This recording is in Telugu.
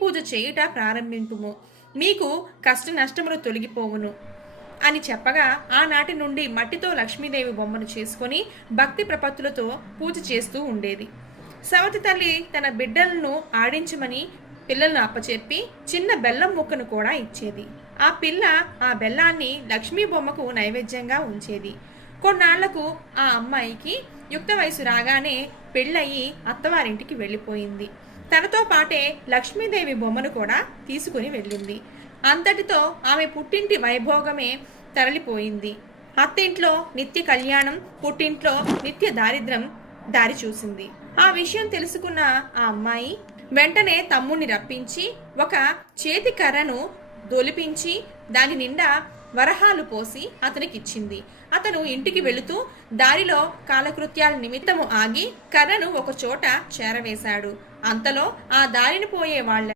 పూజ చేయుట ప్రారంభింపుము మీకు కష్ట నష్టములు తొలగిపోవును అని చెప్పగా ఆనాటి నుండి మట్టితో లక్ష్మీదేవి బొమ్మను చేసుకొని భక్తి ప్రపత్తులతో పూజ చేస్తూ ఉండేది. సవతి తల్లి తన బిడ్డలను ఆడించమని పిల్లలను అప్పచెప్పి చిన్న బెల్లం ముక్కను కూడా ఇచ్చేది. ఆ పిల్ల ఆ బెల్లాన్ని లక్ష్మీ బొమ్మకు నైవేద్యంగా ఉంచేది. కొన్నాళ్ళకు ఆ అమ్మాయికి యుక్త వయసు రాగానే పెళ్ళయి అత్తవారింటికి వెళ్ళిపోయింది. తనతో పాటే లక్ష్మీదేవి బొమ్మను కూడా తీసుకుని వెళ్ళింది. అంతటితో ఆమె పుట్టింటి వైభోగమే తరలిపోయింది. అత్తింట్లో నిత్య కళ్యాణం పుట్టింట్లో నిత్య దారిద్ర్యం దారి చూసింది. ఆ విషయం తెలుసుకున్న ఆ అమ్మాయి వెంటనే తమ్ముణ్ణి రప్పించి ఒక చేతి కర్రను దొలిపించి దాని నిండా వరహాలు పోసి అతనికిచ్చింది. అతను ఇంటికి వెళుతూ దారిలో కాలకృత్యాల నిమిత్తము ఆగి కర్రను ఒకచోట చేరవేశాడు. అంతలో ఆ దారిని పోయే వాళ్ళ